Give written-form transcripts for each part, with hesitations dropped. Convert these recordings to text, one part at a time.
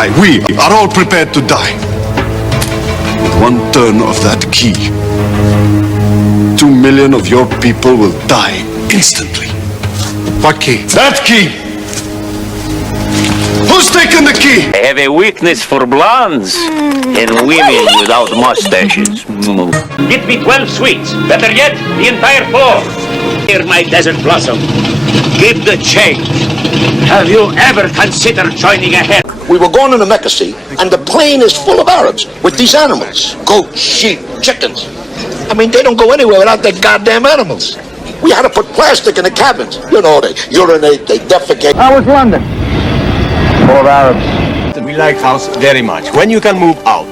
We are all prepared to die. With one turn of that key, 2 million of your people will die instantly. What key? That key! Who's taken the key? I have a weakness for blondes and women without mustaches. Get me 12 sweets. Better yet, the entire floor. Here, my desert blossom. Give the change. Have you ever considered joining a head? We were going to the Mecca, see, and the plane is full of Arabs with these animals. Goats, sheep, chickens. I mean, they don't go anywhere without their goddamn animals. We had to put plastic in the cabins. You know, they urinate, they defecate. How was London? Full of Arabs. We like house very much. When you can move out.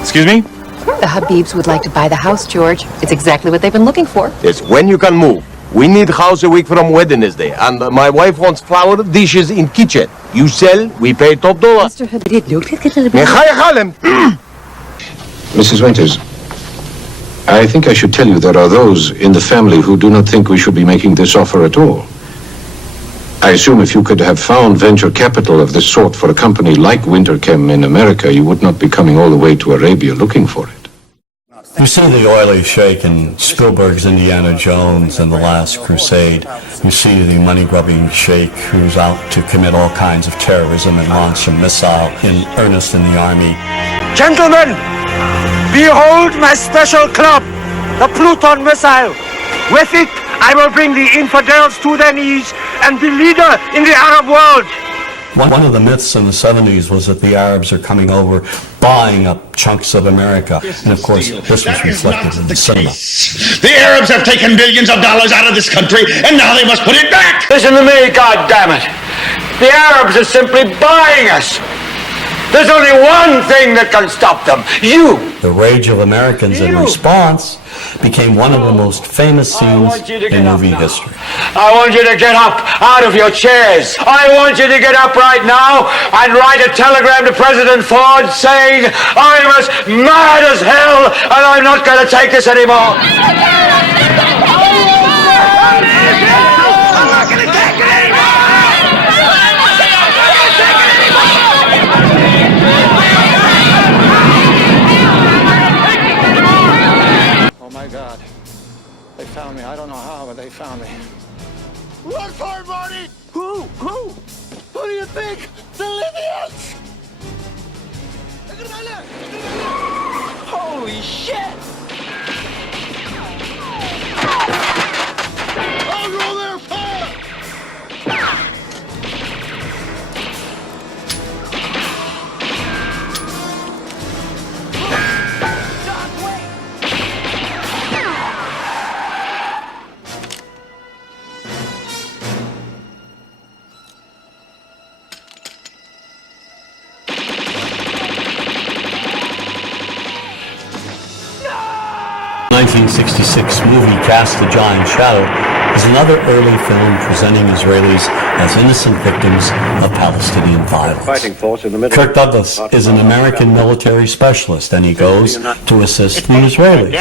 Excuse me? The Habibs would like to buy the house, George. It's exactly what they've been looking for. Yes, when you can move. We need house a week from Wednesday, and my wife wants flour dishes in kitchen. You sell, we pay top dollar. Mr. Habib, look at the Mrs. Winters, I think I should tell you there are those in the family who do not think we should be making this offer at all. I assume if you could have found venture capital of this sort for a company like Winterchem in America, you would not be coming all the way to Arabia looking for it. You see the oily sheik in Spielberg's Indiana Jones and The Last Crusade. You see the money-grubbing sheik who's out to commit all kinds of terrorism and launch a missile in earnest in the army. Gentlemen, behold my special club, the Pluton missile. With it, I will bring the infidels to their knees and be leader in the Arab world. One of the myths in the 70s was that the Arabs are coming over, buying up chunks of America. And of course, this was reflected in the cinema. The Arabs have taken billions of dollars out of this country, and now they must put it back! Listen to me, goddammit. The Arabs are simply buying us. There's only one thing that can stop them. You! The rage of Americans in response became one of the most famous scenes in movie history. I want you to get up out of your chairs. I want you to get up right now and write a telegram to President Ford saying, I'm as mad as hell and I'm not going to take this anymore. They found me. I don't know how, but they found me. Look hard, Marty! Who? Who do you think? The Libyans! Holy shit! I'll roll their fire! The 1966 movie Cast the Giant Shadow is another early film presenting Israelis as innocent victims of Palestinian violence. Kirk Douglas is an American military specialist, and he goes to assist the Israelis.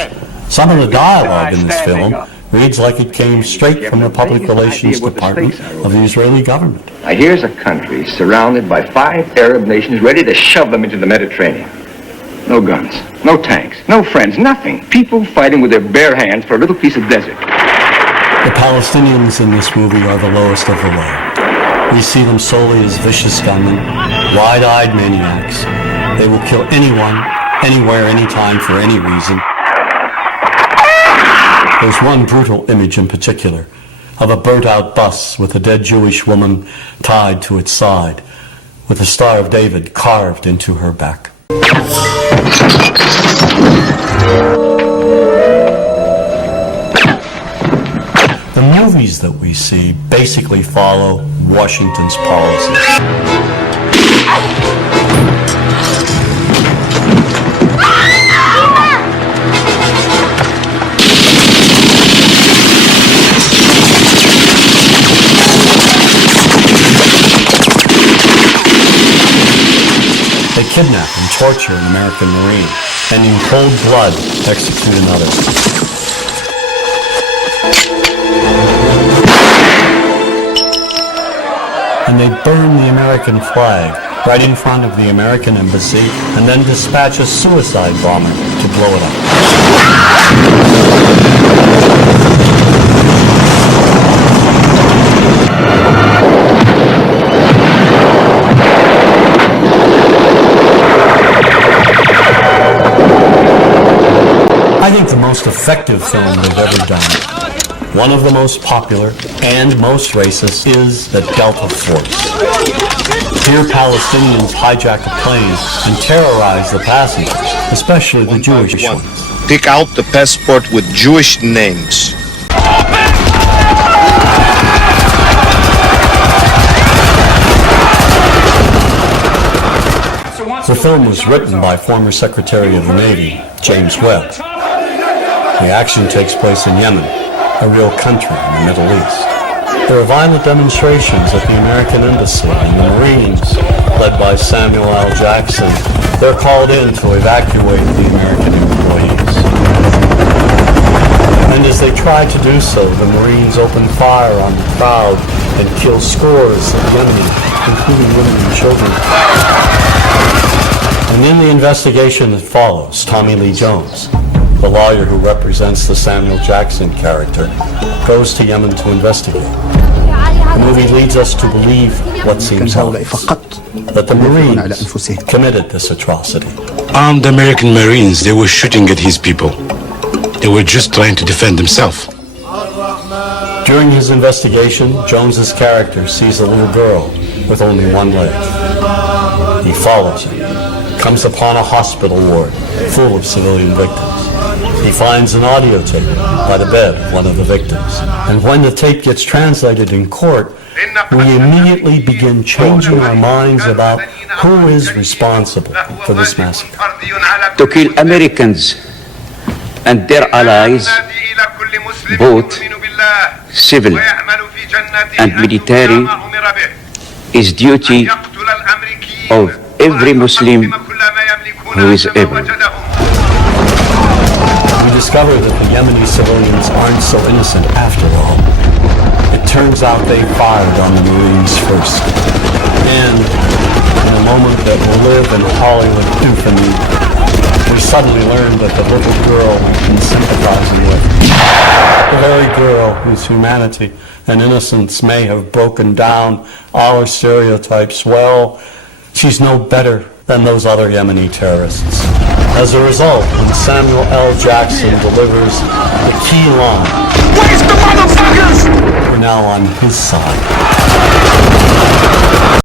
Some of the dialogue in this film reads like it came straight from the Public Relations Department of the Israeli government. Now here's a country surrounded by 5 Arab nations ready to shove them into the Mediterranean. No guns, no tanks, no friends, nothing. People fighting with their bare hands for a little piece of desert. The Palestinians in this movie are the lowest of the low. We see them solely as vicious gunmen, wide-eyed maniacs. They will kill anyone, anywhere, anytime, for any reason. There's one brutal image in particular of a burnt-out bus with a dead Jewish woman tied to its side, with the Star of David carved into her back. The movies that we see basically follow Washington's policies. They kidnap and torture an American Marine, and in cold blood execute another. And they burn the American flag right in front of the American embassy, and then dispatch a suicide bomber to blow it up. I think the most effective film they've ever done, one of the most popular and most racist, is The Delta Force. Here Palestinians hijack a plane and terrorize the passengers, especially the Jewish ones. Pick out the passport with Jewish names. The film was written by former Secretary of the Navy, James Webb. The action takes place in Yemen, a real country in the Middle East. There are violent demonstrations at the American embassy, and the Marines, led by Samuel L. Jackson, they're called in to evacuate the American employees. And as they try to do so, the Marines open fire on the crowd and kill scores of Yemenis, including women and children. And in the investigation that follows, Tommy Lee Jones, the lawyer who represents the Samuel Jackson character, goes to Yemen to investigate. The movie leads us to believe what seems obvious, that the Marines committed this atrocity. Armed American Marines, they were shooting at his people. They were just trying to defend themselves. During his investigation, Jones's character sees a little girl with only one leg. He follows her, comes upon a hospital ward full of civilian victims. He finds an audio tape by the bed of one of the victims. And when the tape gets translated in court, we immediately begin changing our minds about who is responsible for this massacre. To kill Americans and their allies, both civil and military, is duty of every Muslim who is able. We discover that the Yemeni civilians aren't so innocent after all. It turns out they fired on the Marines first. And in a moment that will live in Hollywood infamy, we suddenly learn that the little girl we've been sympathizing with, the very girl whose humanity and innocence may have broken down our stereotypes, well, she's no better than those other Yemeni terrorists. As a result, when Samuel L. Jackson delivers the key line, "Where's the motherfuckers?" we're now on his side.